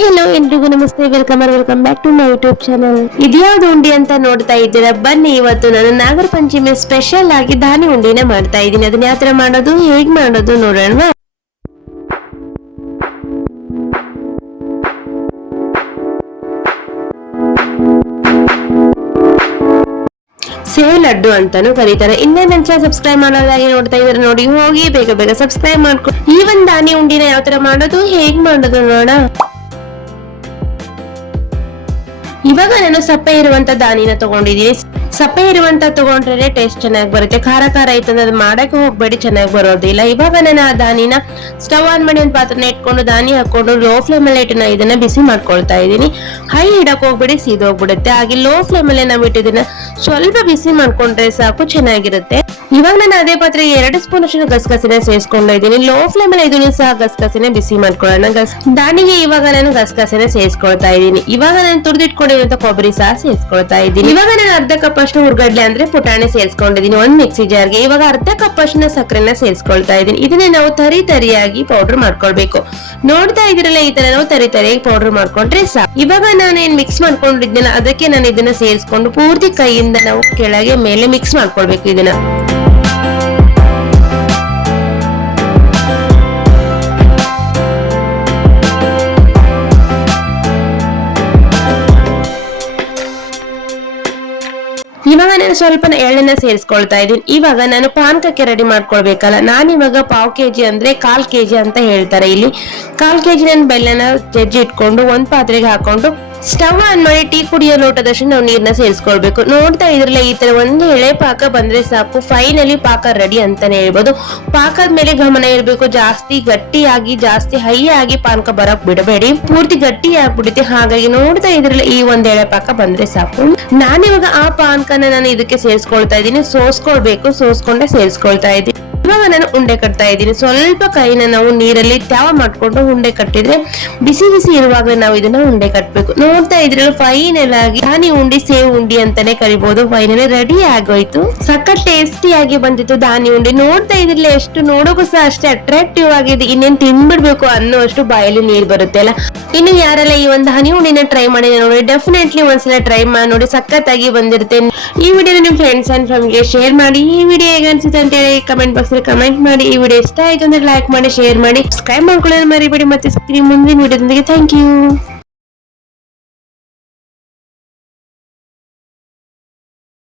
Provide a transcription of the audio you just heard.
Hello ಎಲ್ರಿಗೂ ನಮಸ್ತೆ, welcome back to my YouTube channel. ಇದ್ಯಾವ್ದು ಉಂಡಿ ಅಂತ ನೋಡ್ತಾ ಇದ್ದೀರಾ? ಬನ್ನಿ, ಇವತ್ತು ನಾನು ನಾಗರ ಪಂಚಮಿ ಸ್ಪೆಷಲ್ ಆಗಿ ಧಾನಿ ಉಂಡಿನ ಮಾಡ್ತಾ ಇದ್ದೀನಿ. ಅದನ್ನ ಯಾವ ತರ ಮಾಡೋದು, ಹೇಗ್ ಮಾಡೋದು ನೋಡೋಣ. ಸೇವ್ ಲಡ್ಡು ಅಂತಾನು ಕರೀತಾರೆ. ಇನ್ನೇ ನನ್ನ ಚಾನಲ್ ಸಬ್ಸ್ಕ್ರೈಬ್ ಮಾಡೋದಾಗಿ ನೋಡ್ತಾ ಇದ್ರೆ ನೋಡಿ, ಹೋಗಿ ಬೇಗ ಸಬ್ಸ್ಕ್ರೈಬ್ ಮಾಡ್ಕೊ. ಈ ಒಂದು ಧಾನಿ ಉಂಡಿನ ಯಾವ ತರ ಮಾಡೋದು, ಹೇಗ್ ಮಾಡೋದು ನೋಡ. ಇವಾಗ ನಾನು ಸಪ್ಪೆ ಇರುವಂತ ಧಾನಿನ ತಗೊಂಡಿದ್ದೀನಿ. ಸಪ್ಪೆ ಇರುವಂತ ತಗೊಂಡ್ರೆ ಟೇಸ್ಟ್ ಚೆನ್ನಾಗಿ ಬರುತ್ತೆ. ಖಾರ ಐತಂದ್ರೆ ಅದು ಮಾಡಕ್ಕೆ ಹೋಗ್ಬೇಡಿ, ಚೆನ್ನಾಗಿ ಬರೋದಿಲ್ಲ. ಇವಾಗ ನಾನು ಆ ಧಾನಿನ ಸ್ಟವ್ ಆನ್ ಮಾಡಿ ಒಂದು ಪಾತ್ರನ ಇಟ್ಕೊಂಡು ಧಾನಿ ಹಾಕೊಂಡು ಲೋ ಫ್ಲೇಮ್ ಅಲ್ಲಿ ಇಟ್ಟು ಇದನ್ನ ಬಿಸಿ ಮಾಡ್ಕೊಳ್ತಾ ಇದ್ದೀನಿ. ಹೈ ಇಡಕ್ ಹೋಗ್ಬೇಡಿ, ಸೀದೋಗ್ಬಿಡುತ್ತೆ. ಹಾಗೆ ಲೋ ಫ್ಲೇಮ್ ಅಲ್ಲೇ ನಾವು ಇಟ್ಟಿದ್ದನ್ನ ಸ್ವಲ್ಪ ಬಿಸಿ ಮಾಡ್ಕೊಂಡ್ರೆ ಸಾಕು, ಚೆನ್ನಾಗಿರುತ್ತೆ. ಇವಾಗ ನಾನು ಅದೇ ಪಾತ್ರೆಗೆ 2 ಸ್ಪೂನ್ ಅಷ್ಟು ಗಸಗಸಿನ ಸೇರಿಸ್ಕೊಂಡ ಇದ್ದೀನಿ. ಲೋ ಫ್ಲೇಮ್ ಅಲ್ಲಿ ಇದನ್ನು ಸಹ ಗಸಗಸಿನ ಬಿಸಿ ಮಾಡ್ಕೊಳ್ಳೋಣ. ಧಾನಿಗೆ ಇವಾಗ ನಾನು ಗಸಗಸಿನ ಸೇರಿಸ್ಕೊಳ್ತಾ ಇದ್ದೀನಿ. ಇವಾಗ ನಾನು ತುರಿದಿಟ್ಕೊಂಡಿರುವಂತ ಕೊಬ್ಬರಿ ಸಹ ಸೇರಿಸ್ಕೊಳ್ತಾ ಇದ್ದೀನಿ. ಇವಾಗ ನಾನು ಅರ್ಧ ಕಪ್ ಅಷ್ಟು ಹುರ್ಗಡ್ಲೆ ಅಂದ್ರೆ ಪುಟಾಣಿ ಸೇರಿಸ್ಕೊಂಡಿದ್ದೀನಿ ಒಂದು ಮಿಕ್ಸಿ ಜಾರ್ಗೆ. ಇವಾಗ ಅರ್ಧ ಕಪ್ ಅಷ್ಟು ಸಕ್ಕರೆನ ಸೇರಿಸ್ಕೊಳ್ತಾ ಇದ್ದೀನಿ. ಇದನ್ನ ನಾವು ತರಿಯಾಗಿ ಪೌಡರ್ ಮಾಡ್ಕೊಳ್ಬೇಕು. ನೋಡ್ತಾ ಇದ್ರಲ್ಲ, ಈ ತರ ನಾವು ತರಿಯಾಗಿ ಪೌಡರ್ ಮಾಡ್ಕೊಂಡ್ರೆ ಸಾಕು. ಇವಾಗ ನಾನೇನ್ ಮಿಕ್ಸ್ ಮಾಡ್ಕೊಂಡಿದ್ದೇನೆ ಅದಕ್ಕೆ ನಾನು ಇದನ್ನ ಸೇರಿಸ್ಕೊಂಡು ಪೂರ್ತಿ ಕೈಯಿಂದ ನಾವು ಕೆಳಗೆ ಮೇಲೆ ಮಿಕ್ಸ್ ಮಾಡ್ಕೊಳ್ಬೇಕು ಇದನ್ನ. ಇವಾಗ ನಾನು ಸ್ವಲ್ಪ ಎಳ್ಳೆನ ಸೇರಿಸ್ಕೊಳ್ತಾ ಇದ್ದೀನಿ. ಇವಾಗ ನಾನು ಪಾನಕಕ್ಕೆ ರೆಡಿ ಮಾಡ್ಕೊಳ್ಬೇಕಲ್ಲ. ನಾನಿವಾಗ 1/2 kg ಅಂದ್ರೆ 1/4 kg ಅಂತ ಹೇಳ್ತಾರೆ ಇಲ್ಲಿ. 1/4 kg ನಾನು ಬೆಲ್ಲನ ಜಜ್ಜಿ ಇಟ್ಕೊಂಡು ಒಂದ್ ಪಾತ್ರೆಗೆ ಹಾಕೊಂಡು ಸ್ಟವ್ ಆನ್ ಮಾಡಿ ಟೀ ಕುಡಿಯೋ ಲೋಟದಷ್ಟು ನಾವು ನೀರ್ನ ಸೇರಿಸ್ಕೊಳ್ಬೇಕು. ನೋಡ್ತಾ ಇದ್ರಲ್ಲ, ಈ ತರ ಒಂದು ಎಳೆ ಪಾಕ ಬಂದ್ರೆ ಸಾಕು, ಫೈನಲಿ ಪಾಕ ರೆಡಿ ಅಂತಾನೆ ಹೇಳ್ಬೋದು. ಪಾಕದ ಮೇಲೆ ಗಮನ ಇರಬೇಕು. ಜಾಸ್ತಿ ಗಟ್ಟಿಯಾಗಿ ಜಾಸ್ತಿ ಹೈ ಆಗಿ ಪಾನಕ ಬರಕ್ ಬಿಡಬೇಡಿ, ಪೂರ್ತಿ ಗಟ್ಟಿ ಆಗ್ಬಿಡುತ್ತೆ. ಹಾಗಾಗಿ ನೋಡ್ತಾ ಇದ್ರಲ್ಲ, ಈ ಒಂದ್ ಎಳೆ ಪಾಕ ಬಂದ್ರೆ ಸಾಕು. ನಾನಿವಾಗ ಆ ಪಾನಕನ ನಾನು ಇದಕ್ಕೆ ಸೇರಿಸ್ಕೊಳ್ತಾ ಇದ್ದೀನಿ. ಸೋಸ್ಕೊಂಡೆ ಸೇರಿಸ್ಕೊಳ್ತಾ ಇದ್ದೀನಿ. ಇವಾಗ ನಾನು ಉಂಡೆ ಕಟ್ತಾ ಇದ್ದೀನಿ. ಸ್ವಲ್ಪ ಕೈನ ನಾವು ನೀರಲ್ಲಿ ತ್ಯಾವ ಮಾಡ್ಕೊಂಡು ಉಂಡೆ ಕಟ್ಟಿದ್ರೆ ಬಿಸಿ ಇರುವಾಗ ನಾವು ಇದನ್ನ ಉಂಡೆ ಕಟ್ಟಬೇಕು. ನೋಡ್ತಾ ಇದ್ರಲ್ಲ, ಫೈನಲ್ ಆಗಿ ಧಾನಿ ಉಂಡಿ, ಸೇವ್ ಉಂಡಿ ಅಂತಾನೆ ಕರಿಬಹುದು. ಫೈನಲಿ ರೆಡಿ ಆಗೋಯ್ತು. ಸಖತ್ ಟೇಸ್ಟಿ ಆಗಿ ಬಂದಿತ್ತು ಧಾನಿ ಉಂಡಿ. ನೋಡ್ತಾ ಇದ್ರಲ್ಲ, ಎಷ್ಟು ನೋಡೋಕು ಸಹ ಅಷ್ಟೇ ಅಟ್ರಾಕ್ಟಿವ್ ಆಗಿದೆ. ಇನ್ನೇನ್ ತಿನ್ಬಿಡ್ಬೇಕು ಅನ್ನೋ ಅಷ್ಟು ಬಾಯಲ್ಲಿ ನೀರ್ ಬರುತ್ತೆ ಅಲ್ಲ. ಇನ್ನು ಯಾರೆಲ್ಲ ಈ ಒಂದು ಧಾನಿ ಉಂಡಿನ ಟ್ರೈ ಮಾಡಿ ನೋಡಿ, ಡೆಫಿನೆಟ್ಲಿ ಒಂದ್ಸಲ ಟ್ರೈ ಮಾಡಿ ನೋಡಿ, ಸಖತ್ ಆಗಿ ಬಂದಿರುತ್ತೆ. ಈ ವಿಡಿಯೋ ನಿಮ್ ಫ್ರೆಂಡ್ಸ್ ಅಂಡ್ ಫ್ಯಾಮಿಲಿಗೆ ಶೇರ್ ಮಾಡಿ. ಈ ವಿಡಿಯೋ ಹೇಗೆ ಅನ್ಸುತ್ತೆ ಅಂತ ಹೇಳಿ ಕಮೆಂಟ್ ಬಾಕ್ಸ್ ಕಮೆಂಟ್ ಮಾಡಿ. ಈ ವಿಡಿಯೋ ಇಷ್ಟ ಆಯ್ತು ಅಂದ್ರೆ ಲೈಕ್ ಮಾಡಿ, ಶೇರ್ ಮಾಡಿ, ಸಬ್ಸ್ಕ್ರೈಬ್ ಮಾಡ್ಕೊಳ್ಳೋದು ಮರಿಬೇಡಿ. ಮತ್ತೆ ಸಿಗ್ತೀನಿ ಮುಂದಿನ ವಿಡಿಯೋದೊಂದಿಗೆ. Thank you.